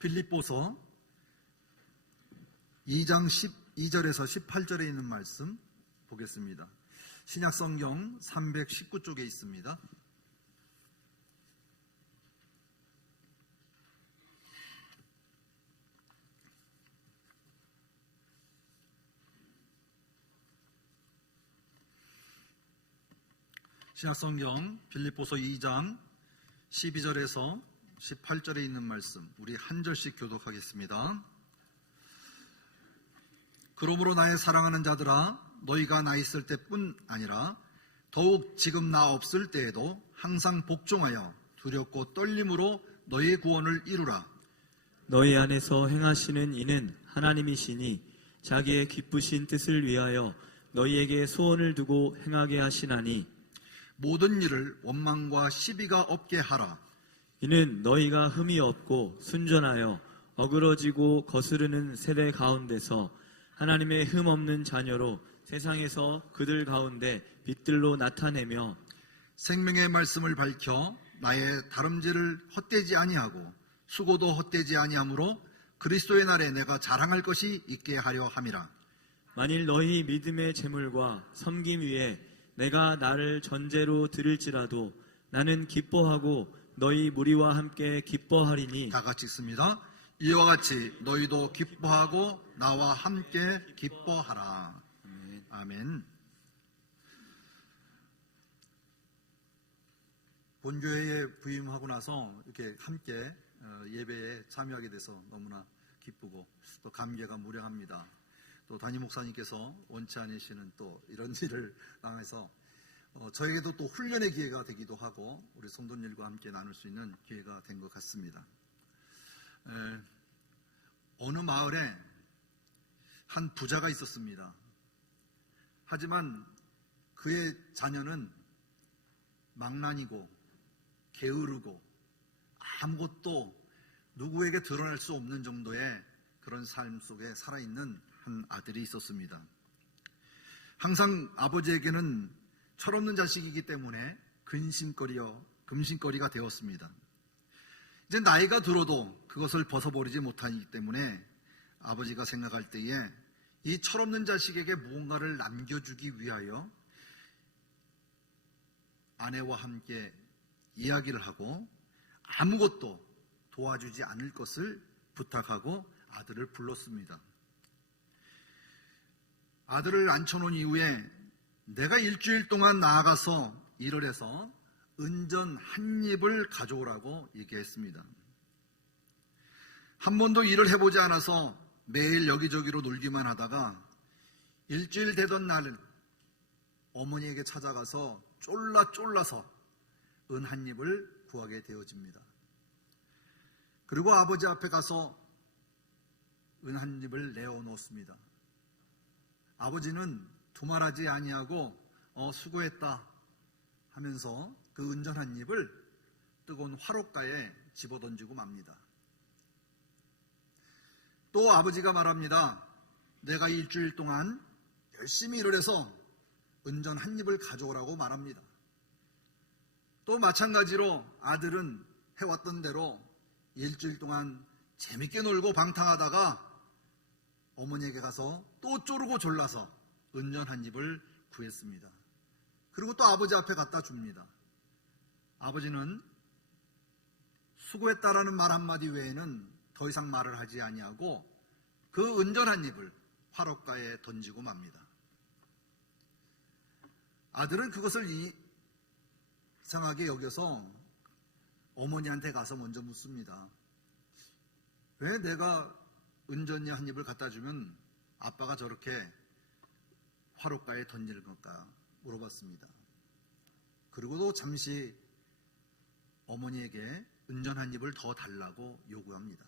빌립보서 2장 12절에서 18절에 있는 말씀 보겠습니다. 신약성경 319쪽에 있습니다. 신약성경 빌립보서 2장 12절에서 18절에 있는 말씀, 우리 한 절씩 교독하겠습니다. 그러므로 나의 사랑하는 자들아, 너희가 나 있을 때뿐 아니라 더욱 지금 나 없을 때에도 항상 복종하여 두렵고 떨림으로 너희의 구원을 이루라. 너희 안에서 행하시는 이는 하나님이시니 자기의 기쁘신 뜻을 위하여 너희에게 소원을 두고 행하게 하시나니 모든 일을 원망과 시비가 없게 하라. 이는 너희가 흠이 없고 순전하여 어그러지고 거스르는 세대 가운데서 하나님의 흠 없는 자녀로 세상에서 그들 가운데 빛들로 나타내며 생명의 말씀을 밝혀 나의 다름질을 헛되지 아니하고 수고도 헛되지 아니하므로 그리스도의 날에 내가 자랑할 것이 있게 하려 함이라. 만일 너희 믿음의 재물과 섬김 위에 내가 나를 전제로 드릴지라도 나는 기뻐하고 너희 무리와 함께 기뻐하리니. 다 같이 읽습니다. 이와 같이 너희도 기뻐하고 나와 함께 기뻐하라. 아멘. 본교회에 부임하고 나서 이렇게 함께 예배에 참여하게 돼서 너무나 기쁘고 또 감개가 무량합니다. 또 담임 목사님께서 원치 않으시는 또 이런 일을 당해서 저에게도 또 훈련의 기회가 되기도 하고 우리 성도님들과 함께 나눌 수 있는 기회가 된 것 같습니다. 어느 마을에 한 부자가 있었습니다. 하지만 그의 자녀는 망난이고 게으르고 아무것도 누구에게 드러낼 수 없는 정도의 그런 삶 속에 살아있는 한 아들이 있었습니다. 항상 아버지에게는 철없는 자식이기 때문에 금신거리가 되었습니다. 이제 나이가 들어도 그것을 벗어버리지 못하기 때문에 아버지가 생각할 때에 이 철없는 자식에게 무언가를 남겨주기 위하여 아내와 함께 이야기를 하고 아무것도 도와주지 않을 것을 부탁하고 아들을 불렀습니다. 아들을 앉혀놓은 이후에 내가 일주일 동안 나아가서 일을 해서 은전 한 입을 가져오라고 얘기했습니다. 한 번도 일을 해보지 않아서 매일 여기저기로 놀기만 하다가 일주일 되던 날은 어머니에게 찾아가서 쫄라서 은 한 입을 구하게 되어집니다. 그리고 아버지 앞에 가서 은 한 입을 내어놓습니다. 아버지는 두말하지 아니하고 수고했다 하면서 그 은전 한 입을 뜨거운 화롯가에 집어던지고 맙니다. 또 아버지가 말합니다. 내가 일주일 동안 열심히 일을 해서 은전 한 입을 가져오라고 말합니다. 또 마찬가지로 아들은 해왔던 대로 일주일 동안 재밌게 놀고 방탕하다가 어머니에게 가서 또 쪼르고 졸라서 은전 한 입을 구했습니다. 그리고 또 아버지 앞에 갖다 줍니다. 아버지는 수고했다라는 말 한마디 외에는 더 이상 말을 하지 아니하고 그 은전 한 입을 화롯가에 던지고 맙니다. 아들은 그것을 이상하게 여겨서 어머니한테 가서 먼저 묻습니다. 왜 내가 은전이 한 입을 갖다 주면 아빠가 저렇게 화롯가에 던지는 걸까 물어봤습니다. 그리고도 잠시 어머니에게 은전 한 입을 더 달라고 요구합니다.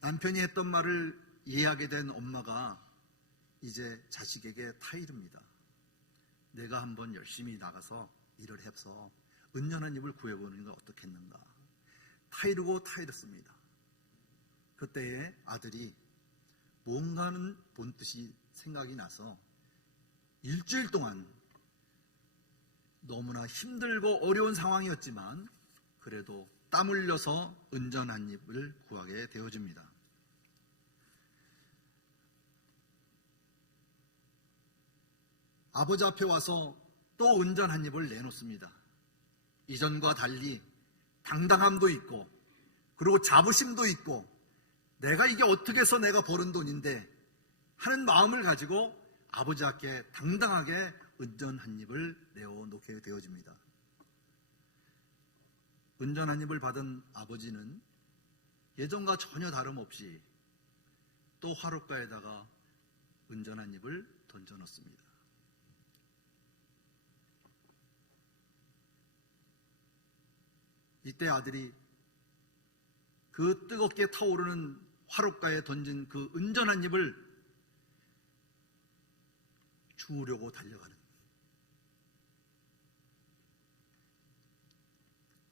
남편이 했던 말을 이해하게 된 엄마가 이제 자식에게 타이릅니다. 내가 한번 열심히 나가서 일을 해서 은전 한 입을 구해보는 게 어떻겠는가. 타이르고 타이르습니다. 그때에 아들이 뭔가는 본뜻이 생각이 나서 일주일 동안 너무나 힘들고 어려운 상황이었지만 그래도 땀 흘려서 은전 한 입을 구하게 되어집니다. 아버지 앞에 와서 또 은전 한 입을 내놓습니다. 이전과 달리 당당함도 있고 그리고 자부심도 있고 내가 이게 어떻게 해서 내가 버는 돈인데 하는 마음을 가지고 아버지 앞에 당당하게 은전 한 입을 내어놓게 되어집니다. 은전 한 입을 받은 아버지는 예전과 전혀 다름없이 또 화롯가에다가 은전 한 입을 던져놓습니다. 이때 아들이 그 뜨겁게 타오르는 화롯가에 던진 그 은전 한 입을 주우려고 달려가는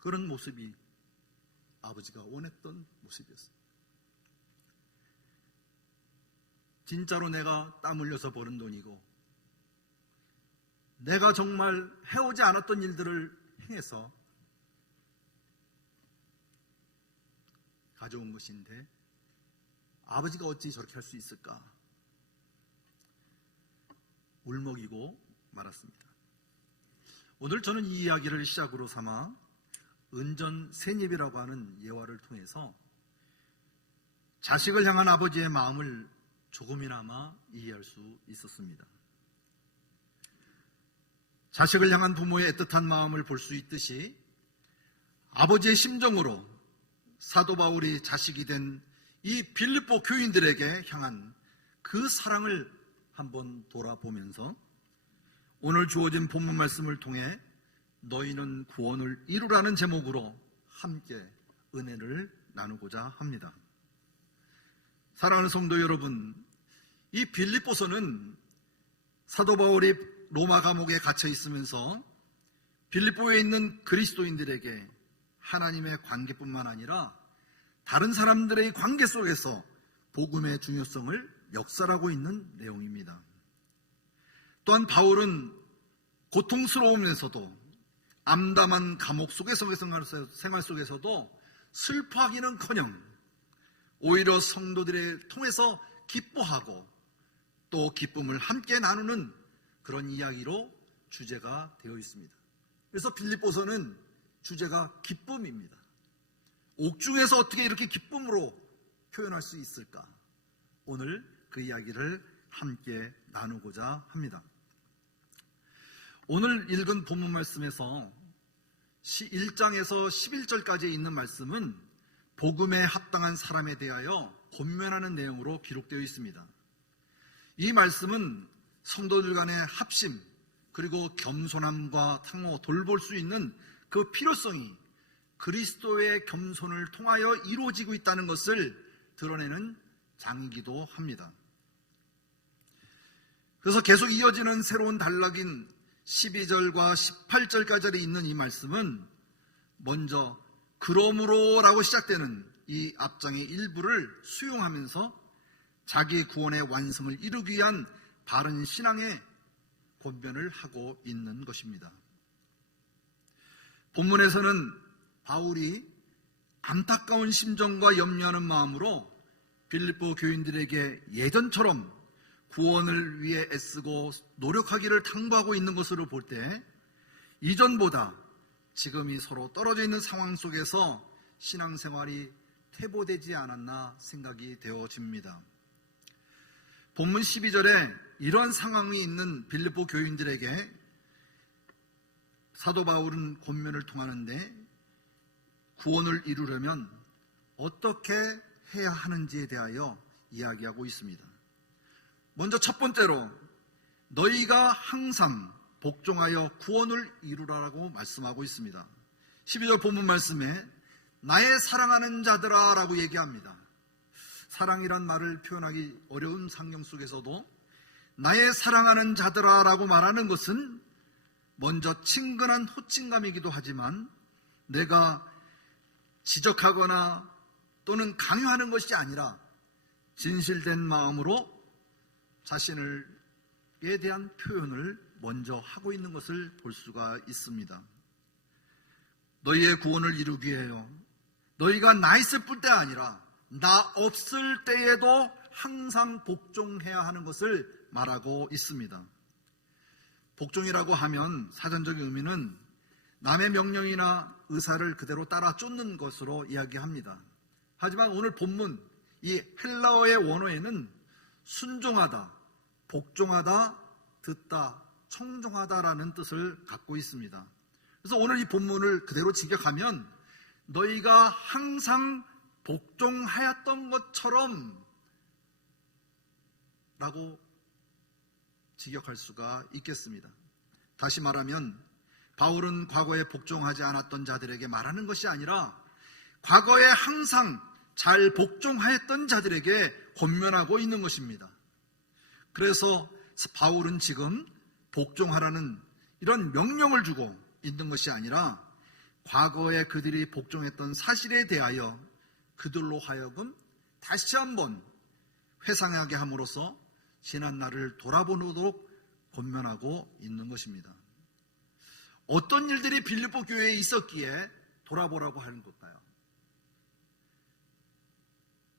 그런 모습이 아버지가 원했던 모습이었습니다. 진짜로 내가 땀 흘려서 버는 돈이고 내가 정말 해오지 않았던 일들을 행해서 가져온 것인데 아버지가 어찌 저렇게 할 수 있을까? 울먹이고 말았습니다. 오늘 저는 이 이야기를 시작으로 삼아 은전 세입이라고 하는 예화를 통해서 자식을 향한 아버지의 마음을 조금이나마 이해할 수 있었습니다. 자식을 향한 부모의 애틋한 마음을 볼 수 있듯이 아버지의 심정으로 사도 바울이 자식이 된 이 빌립보 교인들에게 향한 그 사랑을 한번 돌아보면서 오늘 주어진 본문 말씀을 통해 너희는 구원을 이루라는 제목으로 함께 은혜를 나누고자 합니다. 사랑하는 성도 여러분, 이 빌립보서는 사도 바울이 로마 감옥에 갇혀 있으면서 빌립보에 있는 그리스도인들에게 하나님의 관계뿐만 아니라 다른 사람들의 관계 속에서 복음의 중요성을 역설하고 있는 내용입니다. 또한 바울은 고통스러우면서도 암담한 감옥 속에서의 생활 속에서도 슬퍼하기는커녕 오히려 성도들을 통해서 기뻐하고 또 기쁨을 함께 나누는 그런 이야기로 주제가 되어 있습니다. 그래서 빌립보서는 주제가 기쁨입니다. 옥중에서 어떻게 이렇게 기쁨으로 표현할 수 있을까? 오늘 그 이야기를 함께 나누고자 합니다. 오늘 읽은 본문 말씀에서 1장에서 11절까지 있는 말씀은 복음에 합당한 사람에 대하여 권면하는 내용으로 기록되어 있습니다. 이 말씀은 성도들 간의 합심 그리고 겸손함과 상호 돌볼 수 있는 그 필요성이 그리스도의 겸손을 통하여 이루어지고 있다는 것을 드러내는 장이기도 합니다. 그래서 계속 이어지는 새로운 단락인 12절과 18절까지 있는 이 말씀은 먼저 그러므로 라고 시작되는 이 앞장의 일부를 수용하면서 자기 구원의 완성을 이루기 위한 바른 신앙의 권면을 하고 있는 것입니다. 본문에서는 바울이 안타까운 심정과 염려하는 마음으로 빌립보 교인들에게 예전처럼 구원을 위해 애쓰고 노력하기를 당부하고 있는 것으로 볼 때 이전보다 지금이 서로 떨어져 있는 상황 속에서 신앙생활이 퇴보되지 않았나 생각이 되어집니다. 본문 12절에 이러한 상황이 있는 빌립보 교인들에게 사도 바울은 권면을 통하는데 구원을 이루려면 어떻게 해야 하는지에 대하여 이야기하고 있습니다. 먼저 첫 번째로 너희가 항상 복종하여 구원을 이루라라고 말씀하고 있습니다. 12절 본문 말씀에 나의 사랑하는 자들아 라고 얘기합니다. 사랑이란 말을 표현하기 어려운 상경 속에서도 나의 사랑하는 자들아 라고 말하는 것은 먼저 친근한 호칭감이기도 하지만 내가 지적하거나 또는 강요하는 것이 아니라 진실된 마음으로 자신에 대한 표현을 먼저 하고 있는 것을 볼 수가 있습니다. 너희의 구원을 이루기 위하여 너희가 나 있을 뿐 때 아니라 나 없을 때에도 항상 복종해야 하는 것을 말하고 있습니다. 복종이라고 하면 사전적인 의미는 남의 명령이나 의사를 그대로 따라 쫓는 것으로 이야기합니다. 하지만 오늘 본문 이 헬라어의 원어에는 순종하다, 복종하다, 듣다, 청종하다라는 뜻을 갖고 있습니다. 그래서 오늘 이 본문을 그대로 직역하면 너희가 항상 복종하였던 것처럼 라고 직역할 수가 있겠습니다. 다시 말하면 바울은 과거에 복종하지 않았던 자들에게 말하는 것이 아니라 과거에 항상 잘 복종하였던 자들에게 권면하고 있는 것입니다. 그래서 바울은 지금 복종하라는 이런 명령을 주고 있는 것이 아니라 과거에 그들이 복종했던 사실에 대하여 그들로 하여금 다시 한번 회상하게 함으로써 지난 날을 돌아보도록 권면하고 있는 것입니다. 어떤 일들이 빌립보 교회에 있었기에 돌아보라고 하는 걸까요?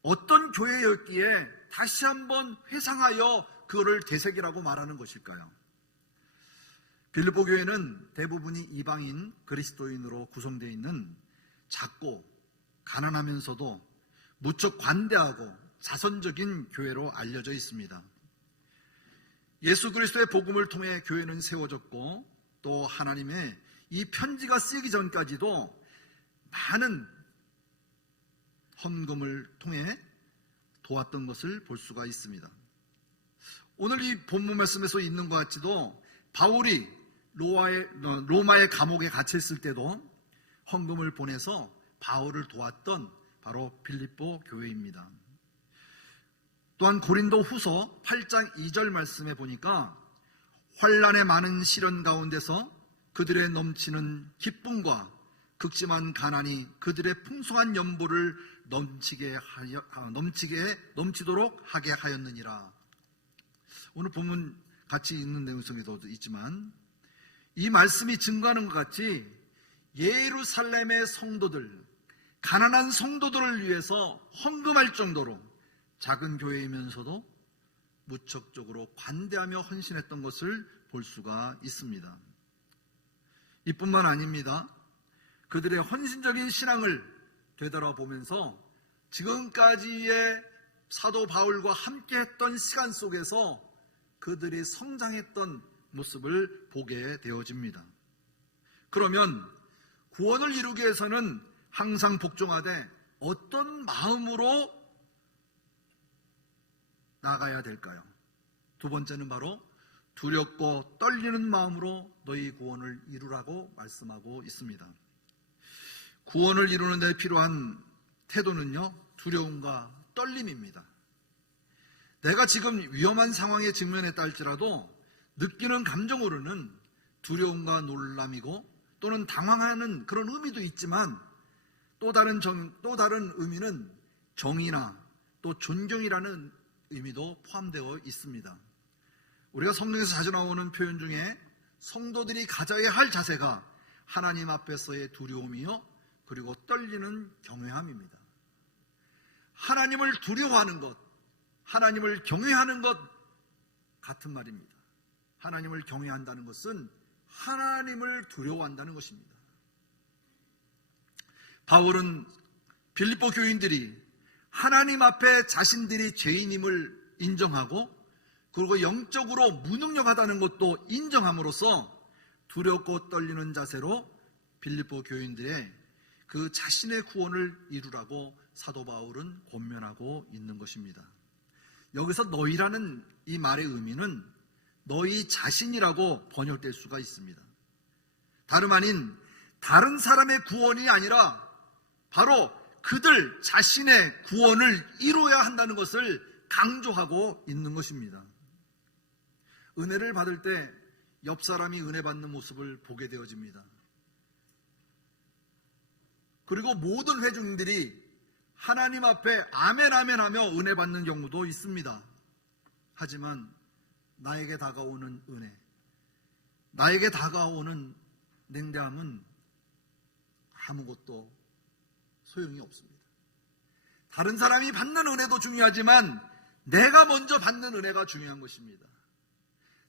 어떤 교회였기에 다시 한번 회상하여 그거를 되새기라고 말하는 것일까요? 빌립보 교회는 대부분이 이방인 그리스도인으로 구성되어 있는 작고 가난하면서도 무척 관대하고 자선적인 교회로 알려져 있습니다. 예수 그리스도의 복음을 통해 교회는 세워졌고 또 하나님의 이 편지가 쓰이기 전까지도 많은 헌금을 통해 도왔던 것을 볼 수가 있습니다. 오늘 이 본문 말씀에서 있는 것 같이도 바울이 로마의 감옥에 갇혀 있을 때도 헌금을 보내서 바울을 도왔던 바로 빌립보 교회입니다. 또한 고린도 후서 8장 2절 말씀에 보니까 환난의 많은 시련 가운데서 그들의 넘치는 기쁨과 극심한 가난이 그들의 풍성한 연보를 넘치도록 하게 하였느니라. 오늘 본문 같이 읽는 내용 속에도 있지만 이 말씀이 증거하는 것 같이 예루살렘의 성도들, 가난한 성도들을 위해서 헌금할 정도로 작은 교회이면서도 무척적으로 관대하며 헌신했던 것을 볼 수가 있습니다. 이뿐만 아닙니다. 그들의 헌신적인 신앙을 되돌아보면서 지금까지의 사도 바울과 함께했던 시간 속에서 그들이 성장했던 모습을 보게 되어집니다. 그러면 구원을 이루기 위해서는 항상 복종하되 어떤 마음으로 나가야 될까요? 두 번째는 바로 두렵고 떨리는 마음으로 너희 구원을 이루라고 말씀하고 있습니다. 구원을 이루는 데 필요한 태도는요, 두려움과 떨림입니다. 내가 지금 위험한 상황에 직면했다 할지라도 느끼는 감정으로는 두려움과 놀람이고 또는 당황하는 그런 의미도 있지만 또 다른 의미는 정의나 또 존경이라는 의미도 포함되어 있습니다. 우리가 성경에서 자주 나오는 표현 중에 성도들이 가져야 할 자세가 하나님 앞에서의 두려움이요 그리고 떨리는 경외함입니다. 하나님을 두려워하는 것, 하나님을 경외하는 것 같은 말입니다. 하나님을 경외한다는 것은 하나님을 두려워한다는 것입니다. 바울은 빌립보 교인들이 하나님 앞에 자신들이 죄인임을 인정하고 그리고 영적으로 무능력하다는 것도 인정함으로써 두렵고 떨리는 자세로 빌립보 교인들의 그 자신의 구원을 이루라고 사도 바울은 권면하고 있는 것입니다. 여기서 너희라는 이 말의 의미는 너희 자신이라고 번역될 수가 있습니다. 다름 아닌 다른 사람의 구원이 아니라 바로 그들 자신의 구원을 이루어야 한다는 것을 강조하고 있는 것입니다. 은혜를 받을 때 옆 사람이 은혜 받는 모습을 보게 되어집니다. 그리고 모든 회중들이 하나님 앞에 아멘 아멘 하며 은혜 받는 경우도 있습니다. 하지만 나에게 다가오는 은혜, 나에게 다가오는 냉담은 아무것도 소용이 없습니다. 다른 사람이 받는 은혜도 중요하지만 내가 먼저 받는 은혜가 중요한 것입니다.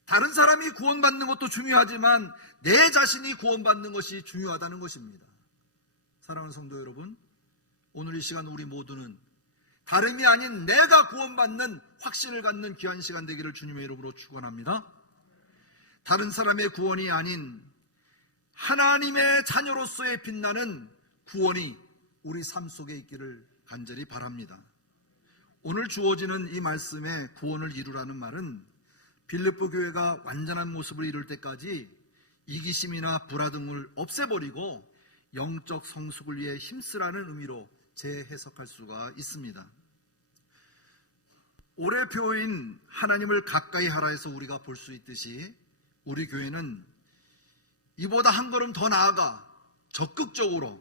다른 사람이 구원받는 것도 중요하지만 내 자신이 구원받는 것이 중요하다는 것입니다. 사랑하는 성도 여러분, 오늘 이 시간 우리 모두는 다름이 아닌 내가 구원받는 확신을 갖는 귀한 시간 되기를 주님의 이름으로 축원합니다. 다른 사람의 구원이 아닌 하나님의 자녀로서의 빛나는 구원이 우리 삶 속에 있기를 간절히 바랍니다. 오늘 주어지는 이 말씀에 구원을 이루라는 말은 빌립보 교회가 완전한 모습을 이룰 때까지 이기심이나 불화 등을 없애버리고 영적 성숙을 위해 힘쓰라는 의미로 재해석할 수가 있습니다. 올해 표인 하나님을 가까이 하라 해서 우리가 볼 수 있듯이 우리 교회는 이보다 한 걸음 더 나아가 적극적으로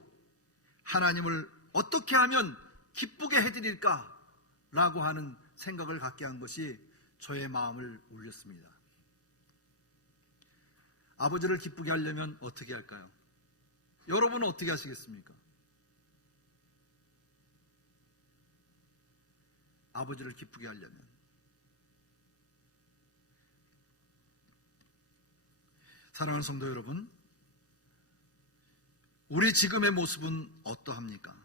하나님을 어떻게 하면 기쁘게 해드릴까 라고 하는 생각을 갖게 한 것이 저의 마음을 울렸습니다. 아버지를 기쁘게 하려면 어떻게 할까요? 여러분은 어떻게 하시겠습니까? 아버지를 기쁘게 하려면 사랑하는 성도 여러분, 우리 지금의 모습은 어떠합니까?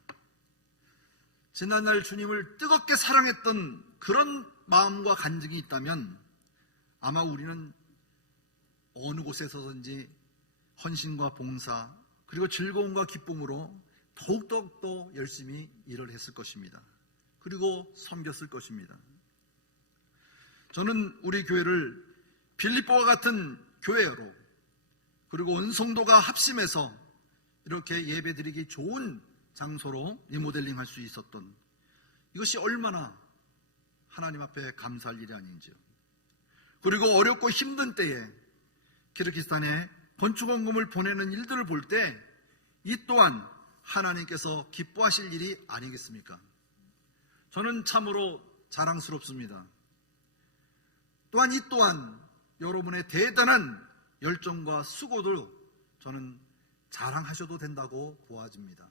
지난날 주님을 뜨겁게 사랑했던 그런 마음과 간증이 있다면 아마 우리는 어느 곳에서든지 헌신과 봉사 그리고 즐거움과 기쁨으로 더욱더 열심히 일을 했을 것입니다. 그리고 섬겼을 것입니다. 저는 우리 교회를 빌립보와 같은 교회로 그리고 온 성도가 합심해서 이렇게 예배드리기 좋은 장소로 리모델링 할 수 있었던 이것이 얼마나 하나님 앞에 감사할 일이 아닌지요. 그리고 어렵고 힘든 때에 키르기스탄에 건축원금을 보내는 일들을 볼 때 이 또한 하나님께서 기뻐하실 일이 아니겠습니까? 저는 참으로 자랑스럽습니다. 또한 이 또한 여러분의 대단한 열정과 수고도 저는 자랑하셔도 된다고 보아집니다.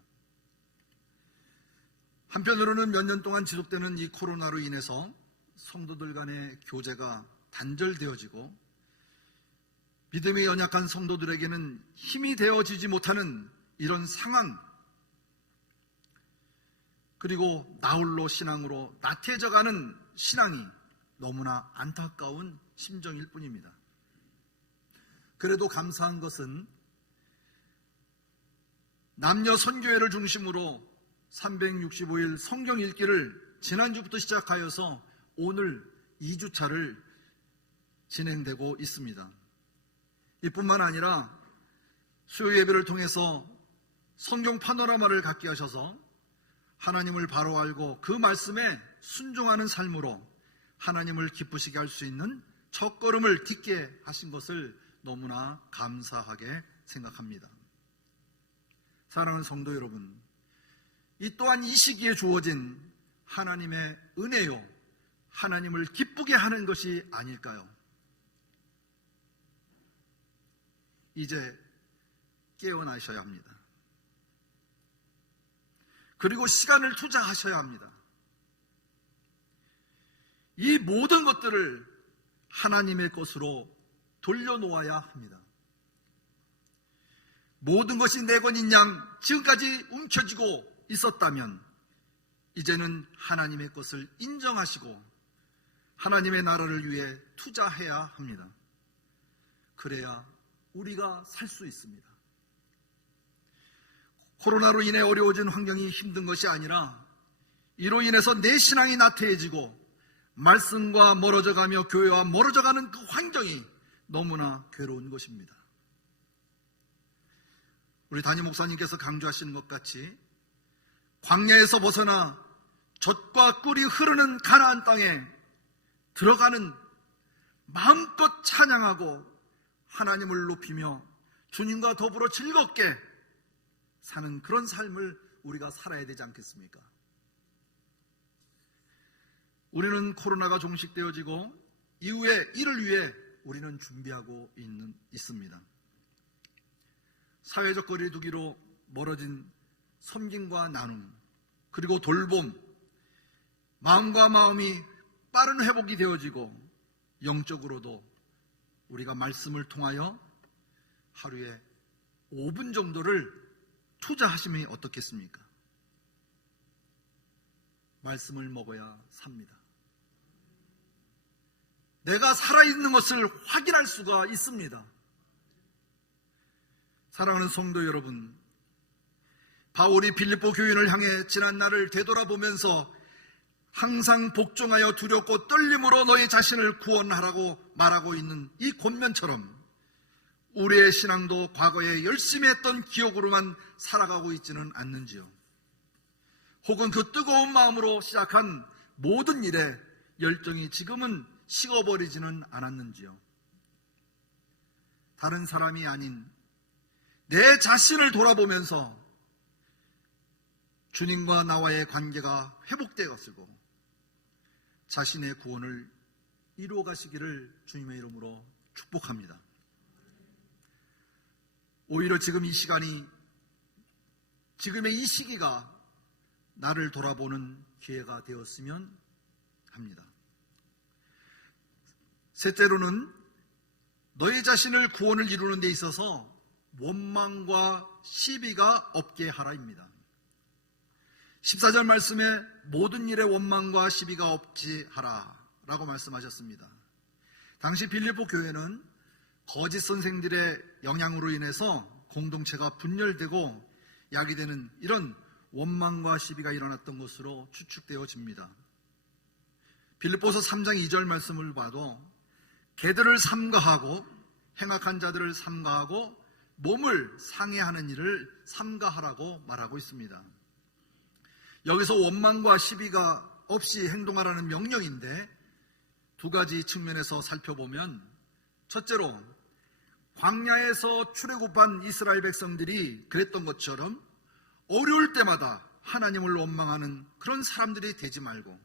한편으로는 몇 년 동안 지속되는 이 코로나로 인해서 성도들 간의 교제가 단절되어지고 믿음이 연약한 성도들에게는 힘이 되어지지 못하는 이런 상황, 그리고 나홀로 신앙으로 나태해져가는 신앙이 너무나 안타까운 심정일 뿐입니다. 그래도 감사한 것은 남녀 선교회를 중심으로 365일 성경 읽기를 지난주부터 시작하여서 오늘 2주차를 진행되고 있습니다. 이뿐만 아니라 수요 예배를 통해서 성경 파노라마를 갖게 하셔서 하나님을 바로 알고 그 말씀에 순종하는 삶으로 하나님을 기쁘시게 할 수 있는 첫걸음을 딛게 하신 것을 너무나 감사하게 생각합니다. 사랑하는 성도 여러분, 이 또한 이 시기에 주어진 하나님의 은혜요, 하나님을 기쁘게 하는 것이 아닐까요? 이제 깨어나셔야 합니다. 그리고 시간을 투자하셔야 합니다. 이 모든 것들을 하나님의 것으로 돌려놓아야 합니다. 모든 것이 내 것인 양 지금까지 움켜쥐고 있었다면 이제는 하나님의 것을 인정하시고 하나님의 나라를 위해 투자해야 합니다. 그래야 우리가 살 수 있습니다. 코로나로 인해 어려워진 환경이 힘든 것이 아니라 이로 인해서 내 신앙이 나태해지고 말씀과 멀어져가며 교회와 멀어져가는 그 환경이 너무나 괴로운 것입니다. 우리 담임 목사님께서 강조하시는 것 같이 광야에서 벗어나 젖과 꿀이 흐르는 가나안 땅에 들어가는 마음껏 찬양하고 하나님을 높이며 주님과 더불어 즐겁게 사는 그런 삶을 우리가 살아야 되지 않겠습니까? 우리는 코로나가 종식되어지고 이후에 이를 위해 우리는 준비하고 있습니다. 사회적 거리 두기로 멀어진 섬김과 나눔, 그리고 돌봄, 마음과 마음이 빠른 회복이 되어지고 영적으로도 우리가 말씀을 통하여 하루에 5분 정도를 투자하시면 어떻겠습니까? 말씀을 먹어야 삽니다. 내가 살아있는 것을 확인할 수가 있습니다. 사랑하는 성도 여러분, 바울이 빌립보 교인을 향해 지난 날을 되돌아보면서 항상 복종하여 두렵고 떨림으로 너희 자신을 구원하라고 말하고 있는 이 권면처럼 우리의 신앙도 과거에 열심히 했던 기억으로만 살아가고 있지는 않는지요? 혹은 그 뜨거운 마음으로 시작한 모든 일에 열정이 지금은 식어버리지는 않았는지요? 다른 사람이 아닌 내 자신을 돌아보면서 주님과 나와의 관계가 회복되었고 자신의 구원을 이루어 가시기를 주님의 이름으로 축복합니다. 오히려 지금 이 시간이, 지금의 이 시기가 나를 돌아보는 기회가 되었으면 합니다. 셋째로는 너희 자신을 구원을 이루는 데 있어서 원망과 시비가 없게 하라입니다. 14절 말씀에 모든 일에 원망과 시비가 없지 하라 라고 말씀하셨습니다. 당시 빌립보 교회는 거짓 선생들의 영향으로 인해서 공동체가 분열되고 야기되는 이런 원망과 시비가 일어났던 것으로 추측되어집니다. 빌립보서 3장 2절 말씀을 봐도 개들을 삼가하고 행악한 자들을 삼가하고 몸을 상해하는 일을 삼가하라고 말하고 있습니다. 여기서 원망과 시비가 없이 행동하라는 명령인데 두 가지 측면에서 살펴보면, 첫째로 광야에서 출애굽한 이스라엘 백성들이 그랬던 것처럼 어려울 때마다 하나님을 원망하는 그런 사람들이 되지 말고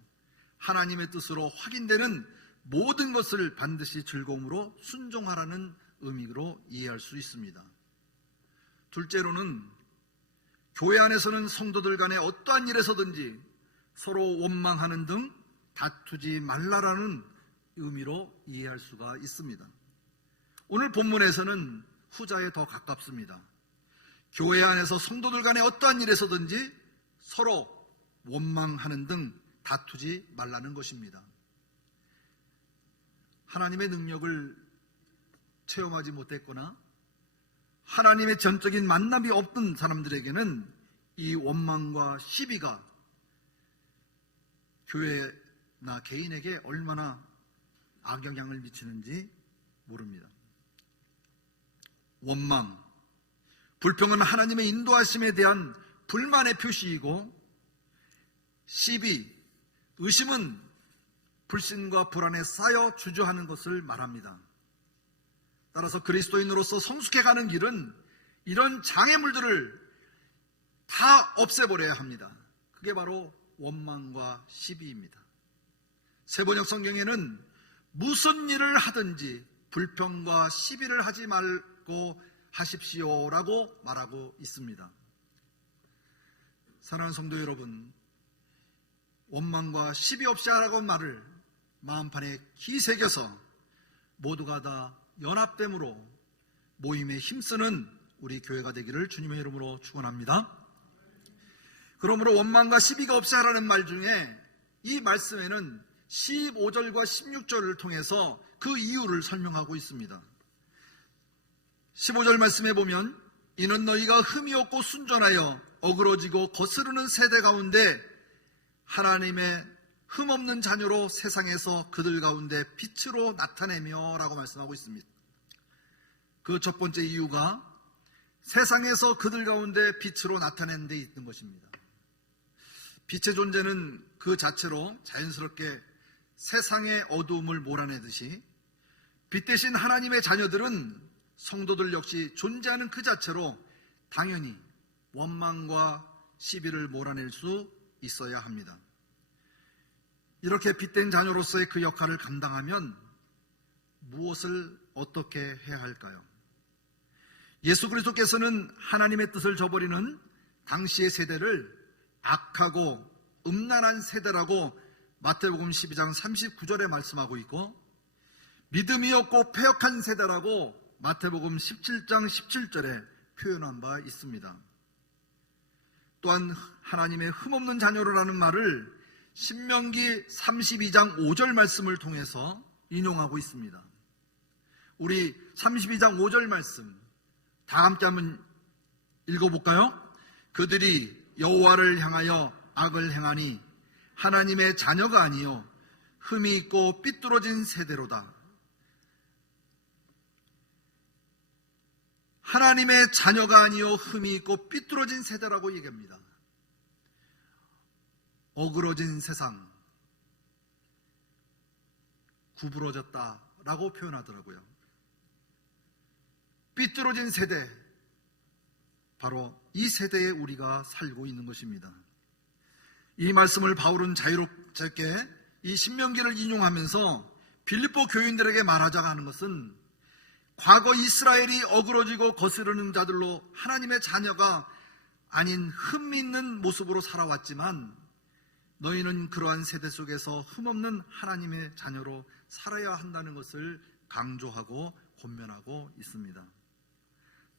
하나님의 뜻으로 확인되는 모든 것을 반드시 즐거움으로 순종하라는 의미로 이해할 수 있습니다. 둘째로는 교회 안에서는 성도들 간에 어떠한 일에서든지 서로 원망하는 등 다투지 말라라는 의미로 이해할 수가 있습니다. 오늘 본문에서는 후자에 더 가깝습니다. 교회 안에서 성도들 간에 어떠한 일에서든지 서로 원망하는 등 다투지 말라는 것입니다. 하나님의 능력을 체험하지 못했거나 하나님의 전적인 만남이 없던 사람들에게는 이 원망과 시비가 교회나 개인에게 얼마나 악영향을 미치는지 모릅니다. 원망, 불평은 하나님의 인도하심에 대한 불만의 표시이고, 시비, 의심은 불신과 불안에 쌓여 주저하는 것을 말합니다. 따라서 그리스도인으로서 성숙해가는 길은 이런 장애물들을 다 없애버려야 합니다. 그게 바로 원망과 시비입니다. 세번역 성경에는 무슨 일을 하든지 불평과 시비를 하지 말고 하십시오라고 말하고 있습니다. 사랑하는 성도 여러분, 원망과 시비 없이 하라고 말을 마음판에 기새겨서 모두가 다 연합됨으로 모임에 힘쓰는 우리 교회가 되기를 주님의 이름으로 축원합니다. 그러므로 원망과 시비가 없이 하라는 말 중에 이 말씀에는 15절과 16절을 통해서 그 이유를 설명하고 있습니다. 15절 말씀에 보면 이는 너희가 흠이 없고 순전하여 어그러지고 거스르는 세대 가운데 하나님의 흠없는 자녀로 세상에서 그들 가운데 빛으로 나타내며 라고 말씀하고 있습니다. 그 첫 번째 이유가 세상에서 그들 가운데 빛으로 나타내는 데 있는 것입니다. 빛의 존재는 그 자체로 자연스럽게 세상의 어두움을 몰아내듯이 빛 대신 하나님의 자녀들은 성도들 역시 존재하는 그 자체로 당연히 원망과 시비를 몰아낼 수 있어야 합니다. 이렇게 빛된 자녀로서의 그 역할을 감당하면 무엇을 어떻게 해야 할까요? 예수 그리스도께서는 하나님의 뜻을 저버리는 당시의 세대를 악하고 음란한 세대라고 마태복음 12장 39절에 말씀하고 있고, 믿음이 없고 패역한 세대라고 마태복음 17장 17절에 표현한 바 있습니다. 또한 하나님의 흠없는 자녀라는 말을 신명기 32장 5절 말씀을 통해서 인용하고 있습니다. 우리 32장 5절 말씀 다 함께 한번 읽어볼까요? 그들이 여호와를 향하여 악을 행하니 하나님의 자녀가 아니요 흠이 있고 삐뚤어진 세대로다. 하나님의 자녀가 아니요 흠이 있고 삐뚤어진 세대라고 얘기합니다. 어그러진 세상, 구부러졌다라고 표현하더라고요. 삐뚤어진 세대, 바로 이 세대에 우리가 살고 있는 것입니다. 이 말씀을 바울은 자유롭게 이 신명기를 인용하면서 빌립보 교인들에게 말하자고 하는 것은, 과거 이스라엘이 어그러지고 거스르는 자들로 하나님의 자녀가 아닌 흠 있는 모습으로 살아왔지만, 너희는 그러한 세대 속에서 흠없는 하나님의 자녀로 살아야 한다는 것을 강조하고 권면하고 있습니다.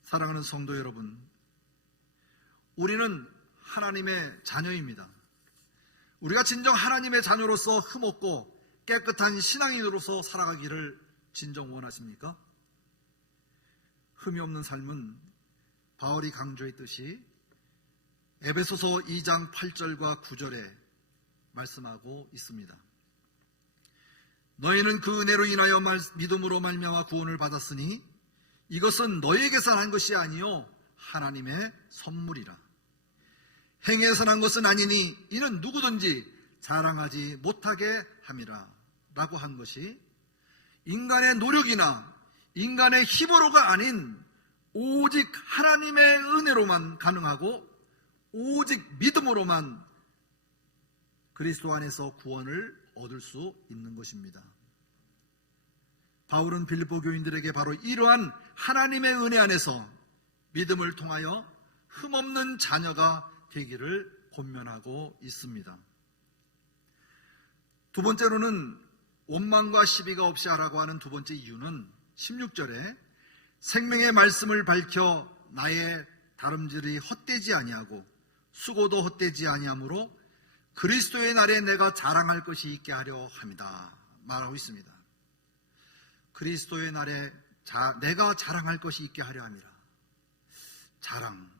사랑하는 성도 여러분, 우리는 하나님의 자녀입니다. 우리가 진정 하나님의 자녀로서 흠없고 깨끗한 신앙인으로서 살아가기를 진정 원하십니까? 흠이 없는 삶은 바울이 강조했듯이 에베소서 2장 8절과 9절에 말씀하고 있습니다. 너희는 그 은혜로 인하여 믿음으로 말미암아 구원을 받았으니 이것은 너희에게서 난 것이 아니요 하나님의 선물이라. 행해서 난 것은 아니니 이는 누구든지 자랑하지 못하게 함이라 라고 한 것이, 인간의 노력이나 인간의 힘으로가 아닌 오직 하나님의 은혜로만 가능하고 오직 믿음으로만 그리스도 안에서 구원을 얻을 수 있는 것입니다. 바울은 빌립보 교인들에게 바로 이러한 하나님의 은혜 안에서 믿음을 통하여 흠없는 자녀가 되기를 권면하고 있습니다. 두 번째로는 원망과 시비가 없이 하라고 하는 두 번째 이유는 16절에 생명의 말씀을 밝혀 나의 다름질이 헛되지 아니하고 수고도 헛되지 아니하므로 그리스도의 날에 내가 자랑할 것이 있게 하려 합니다 말하고 있습니다. 그리스도의 날에 내가 자랑할 것이 있게 하려 함이라. 자랑,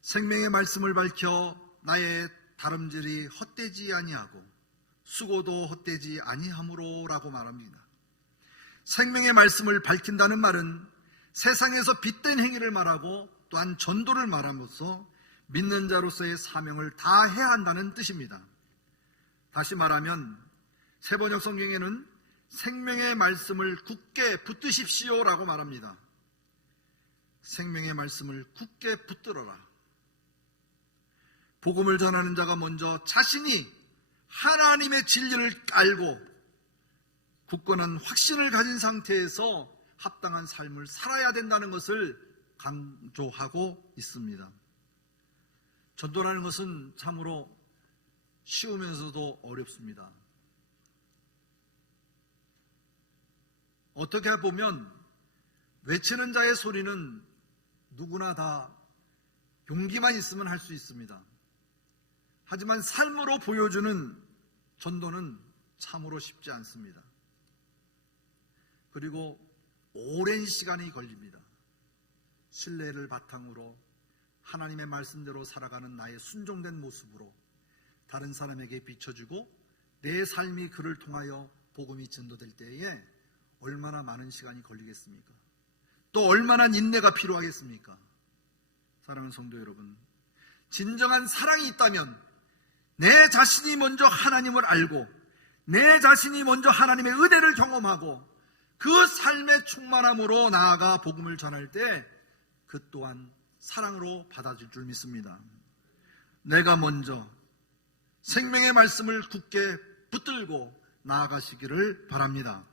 생명의 말씀을 밝혀 나의 다름질이 헛되지 아니하고 수고도 헛되지 아니하므로 라고 말합니다. 생명의 말씀을 밝힌다는 말은 세상에서 빛된 행위를 말하고 또한 전도를 말함으로써 믿는 자로서의 사명을 다해야 한다는 뜻입니다. 다시 말하면 세번역 성경에는 생명의 말씀을 굳게 붙드십시오 라고 말합니다. 생명의 말씀을 굳게 붙들어라. 복음을 전하는 자가 먼저 자신이 하나님의 진리를 알고 굳건한 확신을 가진 상태에서 합당한 삶을 살아야 된다는 것을 강조하고 있습니다. 전도라는 것은 참으로 쉬우면서도 어렵습니다. 어떻게 보면 외치는 자의 소리는 누구나 다 용기만 있으면 할 수 있습니다. 하지만 삶으로 보여주는 전도는 참으로 쉽지 않습니다. 그리고 오랜 시간이 걸립니다. 신뢰를 바탕으로 하나님의 말씀대로 살아가는 나의 순종된 모습으로 다른 사람에게 비춰주고 내 삶이 그를 통하여 복음이 전도될 때에 얼마나 많은 시간이 걸리겠습니까? 또 얼마나 인내가 필요하겠습니까? 사랑하는 성도 여러분, 진정한 사랑이 있다면 내 자신이 먼저 하나님을 알고 내 자신이 먼저 하나님의 은혜를 경험하고 그 삶의 충만함으로 나아가 복음을 전할 때 그 또한 사랑으로 받아줄 줄 믿습니다. 내가 먼저 생명의 말씀을 굳게 붙들고 나아가시기를 바랍니다.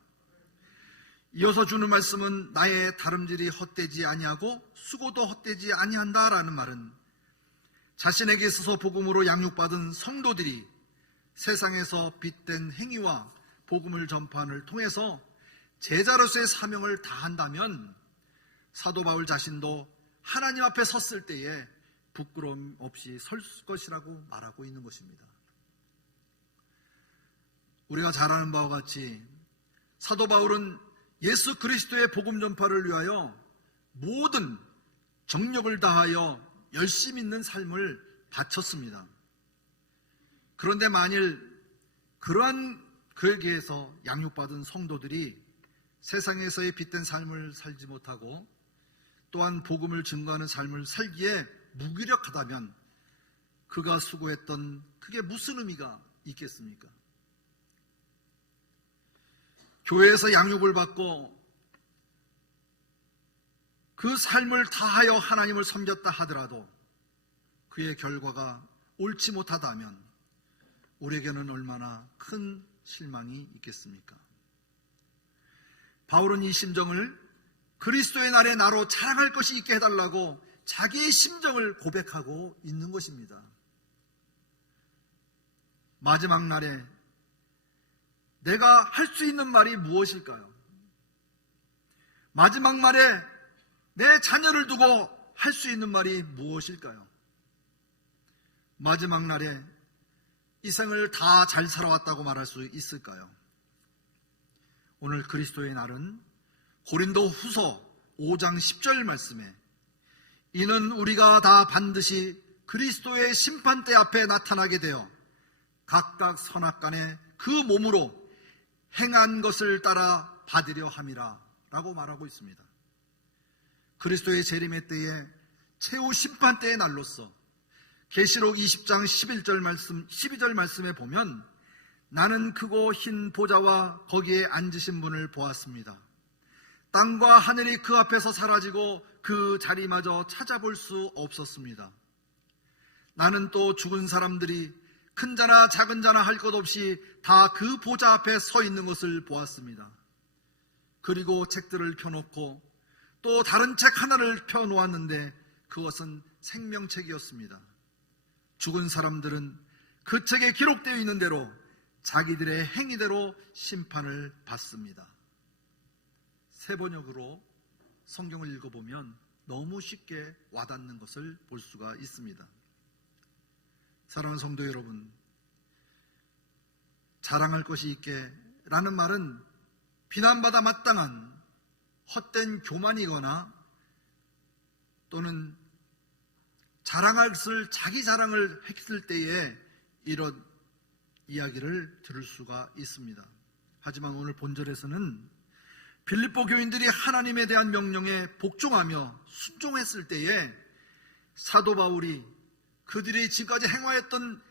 이어서 주는 말씀은 나의 다름질이 헛되지 아니하고 수고도 헛되지 아니한다라는 말은 자신에게 있어서 복음으로 양육받은 성도들이 세상에서 빚된 행위와 복음을 전파를 통해서 제자로서의 사명을 다한다면 사도 바울 자신도 하나님 앞에 섰을 때에 부끄러움 없이 설 것이라고 말하고 있는 것입니다. 우리가 잘 아는 바와 같이 사도 바울은 예수 그리스도의 복음 전파를 위하여 모든 정력을 다하여 열심히 있는 삶을 바쳤습니다. 그런데 만일 그러한 그에게서 양육받은 성도들이 세상에서의 빚된 삶을 살지 못하고 또한 복음을 증거하는 삶을 살기에 무기력하다면 그가 수고했던 그게 무슨 의미가 있겠습니까? 교회에서 양육을 받고 그 삶을 다하여 하나님을 섬겼다 하더라도 그의 결과가 옳지 못하다면 우리에게는 얼마나 큰 실망이 있겠습니까? 바울은 이 심정을 그리스도의 날에 나로 자랑할 것이 있게 해달라고 자기의 심정을 고백하고 있는 것입니다. 마지막 날에 내가 할 수 있는 말이 무엇일까요? 마지막 날에 내 자녀를 두고 할 수 있는 말이 무엇일까요? 마지막 날에 이 생을 다 잘 살아왔다고 말할 수 있을까요? 오늘 그리스도의 날은 고린도 후서 5장 10절 말씀에 이는 우리가 다 반드시 그리스도의 심판대 앞에 나타나게 되어 각각 선악간에 그 몸으로 행한 것을 따라 받으려 함이라 라고 말하고 있습니다. 그리스도의 재림의 때에 최후 심판대의 날로서 계시록 20장 12절 말씀에 보면 나는 크고 흰 보좌와 거기에 앉으신 분을 보았습니다. 땅과 하늘이 그 앞에서 사라지고 그 자리마저 찾아볼 수 없었습니다. 나는 또 죽은 사람들이 큰 자나 작은 자나 할 것 없이 다 그 보좌 앞에 서 있는 것을 보았습니다. 그리고 책들을 펴놓고 또 다른 책 하나를 펴놓았는데 그것은 생명책이었습니다. 죽은 사람들은 그 책에 기록되어 있는 대로 자기들의 행위대로 심판을 받습니다. 세 번역으로 성경을 읽어보면 너무 쉽게 와닿는 것을 볼 수가 있습니다. 사랑하는 성도 여러분, 자랑할 것이 있게 라는 말은 비난받아 마땅한 헛된 교만이거나 또는 자랑할 것을 자기 자랑을 했을 때에 이런 이야기를 들을 수가 있습니다. 하지만 오늘 본절에서는 빌립보 교인들이 하나님에 대한 명령에 복종하며 순종했을 때에 사도 바울이 그들이 지금까지 행하였던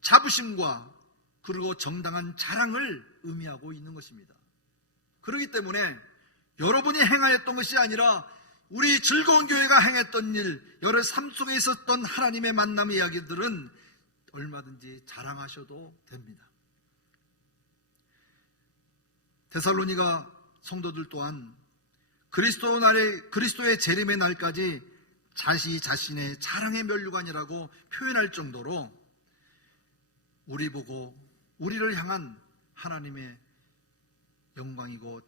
자부심과 그리고 정당한 자랑을 의미하고 있는 것입니다. 그렇기 때문에 여러분이 행하였던 것이 아니라 우리 즐거운 교회가 행했던 일, 여러 삶 속에 있었던 하나님의 만남의 이야기들은 얼마든지 자랑하셔도 됩니다. 데살로니가 성도들 또한 그리스도의 재림의 날까지 자신의 자랑의 면류관이라고 표현할 정도로 우리 보고 우리를 향한 하나님의 영광이고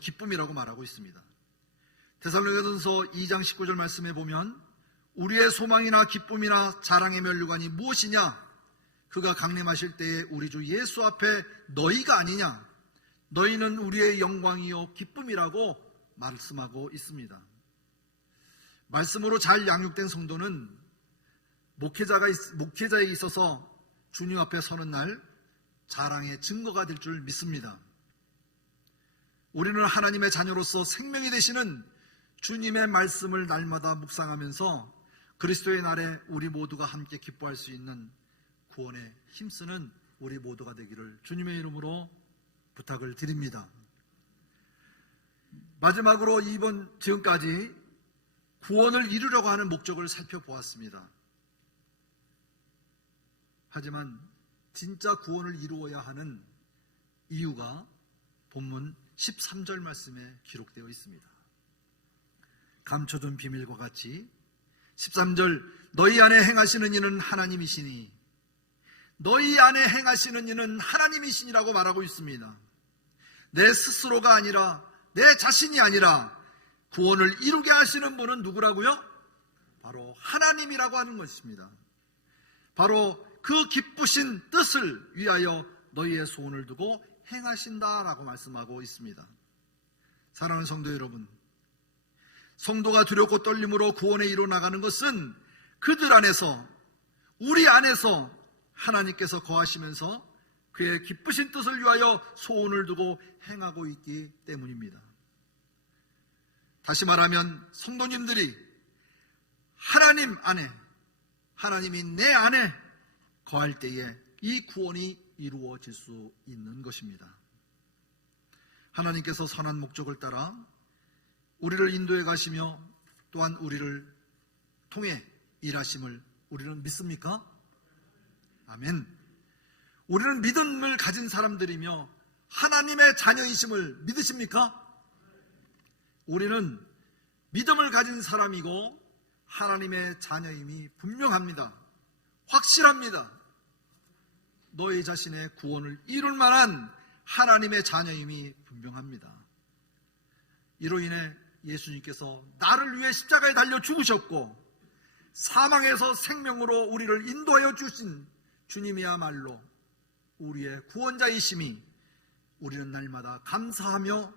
기쁨이라고 말하고 있습니다. 데살로니가전서 2장 19절 말씀에 보면 우리의 소망이나 기쁨이나 자랑의 면류관이 무엇이냐? 그가 강림하실 때에 우리 주 예수 앞에 너희가 아니냐? 너희는 우리의 영광이요 기쁨이라고 말씀하고 있습니다. 말씀으로 잘 양육된 성도는 목회자에 있어서 주님 앞에 서는 날 자랑의 증거가 될 줄 믿습니다. 우리는 하나님의 자녀로서 생명이 되시는 주님의 말씀을 날마다 묵상하면서 그리스도의 날에 우리 모두가 함께 기뻐할 수 있는 구원에 힘쓰는 우리 모두가 되기를 주님의 이름으로 부탁을 드립니다. 마지막으로 지금까지 구원을 이루려고 하는 목적을 살펴보았습니다. 하지만 진짜 구원을 이루어야 하는 이유가 본문 13절 말씀에 기록되어 있습니다. 감춰둔 비밀과 같이 13절 너희 안에 행하시는 이는 하나님이시니 너희 안에 행하시는 이는 하나님이시니라고 말하고 있습니다. 내 스스로가 아니라 내 자신이 아니라 구원을 이루게 하시는 분은 누구라고요? 바로 하나님이라고 하는 것입니다. 바로 그 기쁘신 뜻을 위하여 너희의 소원을 두고 행하신다라고 말씀하고 있습니다. 사랑하는 성도 여러분, 성도가 두렵고 떨림으로 구원에 이뤄 나가는 것은 그들 안에서, 우리 안에서 하나님께서 거하시면서 그의 기쁘신 뜻을 위하여 소원을 두고 행하고 있기 때문입니다. 다시 말하면 성도님들이 하나님 안에, 하나님이 내 안에 거할 때에 이 구원이 이루어질 수 있는 것입니다. 하나님께서 선한 목적을 따라 우리를 인도해 가시며 또한 우리를 통해 일하심을 우리는 믿습니까? 아멘. 우리는 믿음을 가진 사람들이며 하나님의 자녀이심을 믿으십니까? 우리는 믿음을 가진 사람이고 하나님의 자녀임이 분명합니다. 확실합니다. 너희 자신의 구원을 이룰 만한 하나님의 자녀임이 분명합니다. 이로 인해 예수님께서 나를 위해 십자가에 달려 죽으셨고 사망에서 생명으로 우리를 인도하여 주신 주님이야말로 우리의 구원자이심이 우리는 날마다 감사하며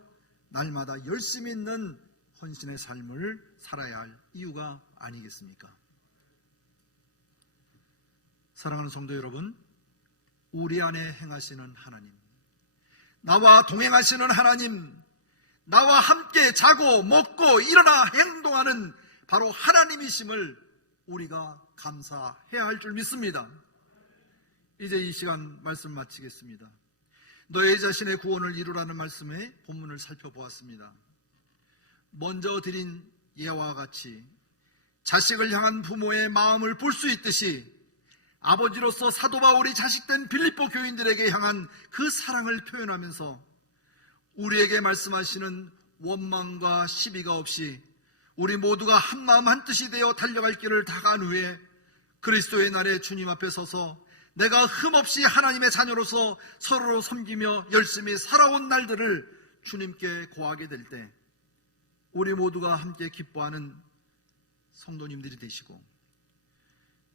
날마다 열심히 있는 헌신의 삶을 살아야 할 이유가 아니겠습니까? 사랑하는 성도 여러분, 우리 안에 행하시는 하나님, 나와 동행하시는 하나님, 나와 함께 자고 먹고 일어나 행동하는 바로 하나님이심을 우리가 감사해야 할 줄 믿습니다. 이제 이 시간 말씀 마치겠습니다. 너희 자신의 구원을 이루라는 말씀의 본문을 살펴보았습니다. 먼저 드린 예와 같이 자식을 향한 부모의 마음을 볼 수 있듯이 아버지로서 사도 바울이 자식된 빌립보 교인들에게 향한 그 사랑을 표현하면서 우리에게 말씀하시는 원망과 시비가 없이 우리 모두가 한마음 한뜻이 되어 달려갈 길을 다 간 후에 그리스도의 날에 주님 앞에 서서 내가 흠없이 하나님의 자녀로서 서로 섬기며 열심히 살아온 날들을 주님께 고하게 될 때 우리 모두가 함께 기뻐하는 성도님들이 되시고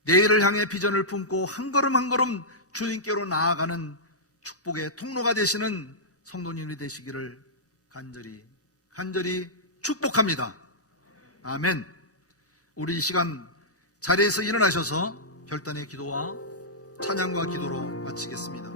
내일을 향해 비전을 품고 한 걸음 한 걸음 주님께로 나아가는 축복의 통로가 되시는 성도님이 되시기를 간절히 축복합니다. 아멘. 우리 이 시간 자리에서 일어나셔서 결단의 기도와 찬양과 기도로 마치겠습니다.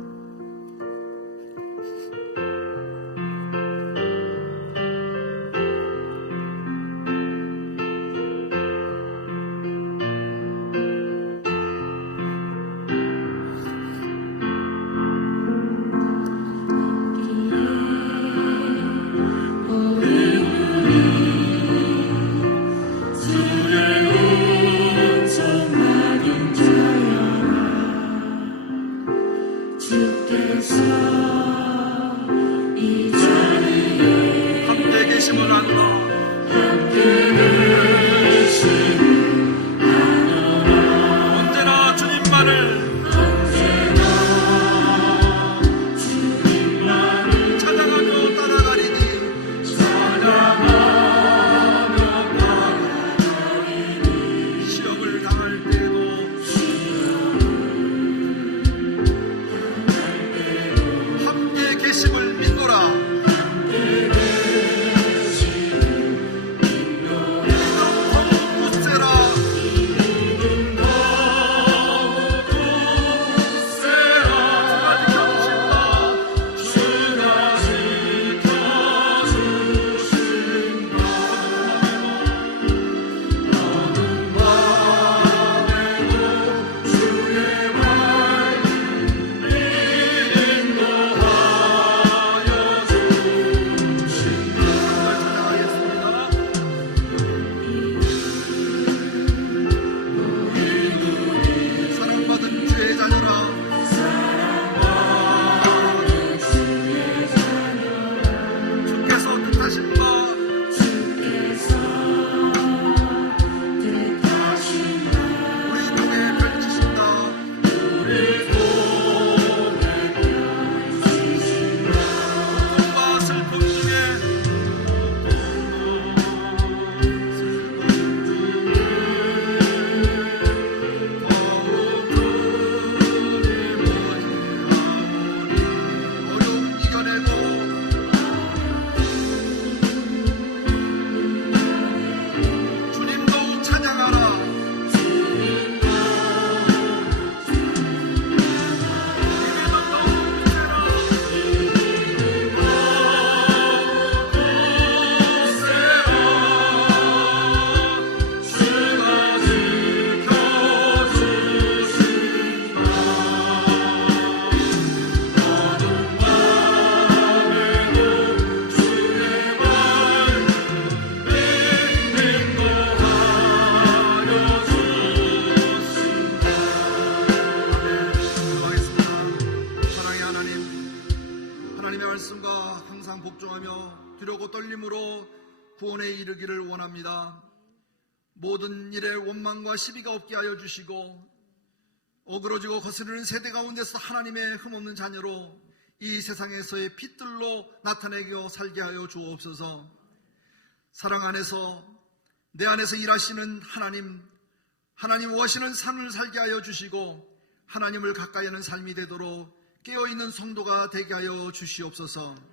주 떨림으로 구원에 이르기를 원합니다. 모든 일에 원망과 시비가 없게 하여 주시고 어그러지고 거스르는 세대 가운데서 하나님의 흠없는 자녀로 이 세상에서의 빛들로 나타내게 살게 하여 주옵소서. 사랑 안에서 내 안에서 일하시는 하나님 오하시는 삶을 살게 하여 주시고 하나님을 가까이 하는 삶이 되도록 깨어있는 성도가 되게 하여 주시옵소서.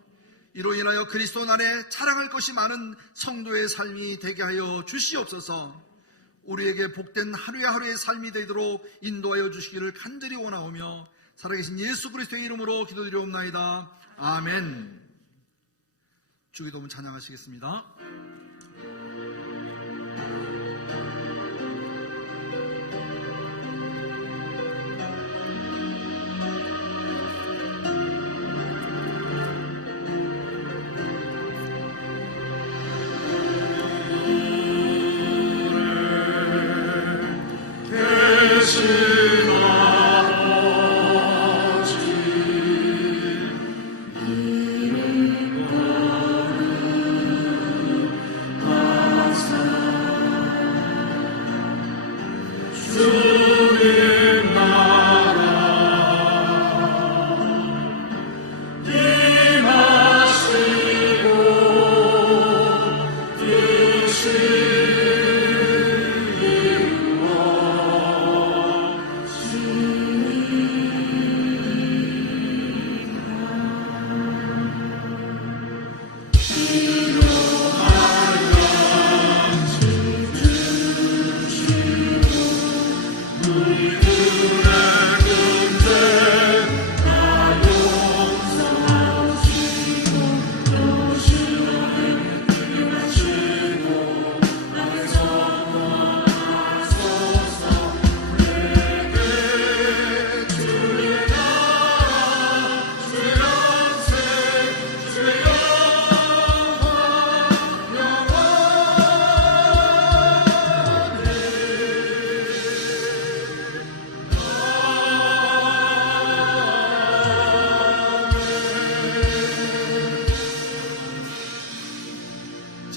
이로 인하여 그리스도 안에 자랑할 것이 많은 성도의 삶이 되게 하여 주시옵소서. 우리에게 복된 하루의 삶이 되도록 인도하여 주시기를 간절히 원하오며 살아계신 예수 그리스도의 이름으로 기도드리옵나이다. 아멘. 주기도문 찬양하시겠습니다.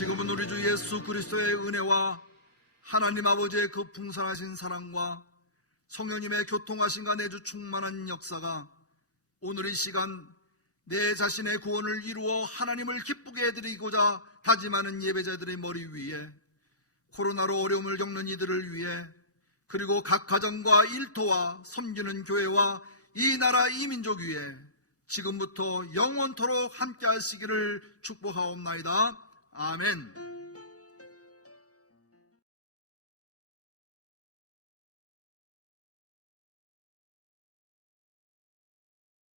지금은 우리 주 예수 그리스도의 은혜와 하나님 아버지의 그 풍성하신 사랑과 성령님의 교통하심과 내주 충만한 역사가 오늘 이 시간 내 자신의 구원을 이루어 하나님을 기쁘게 해드리고자 다짐하는 예배자들의 머리 위에, 코로나로 어려움을 겪는 이들을 위해, 그리고 각 가정과 일터와 섬기는 교회와 이 나라 이 민족 위에 지금부터 영원토록 함께 하시기를 축복하옵나이다. 아멘.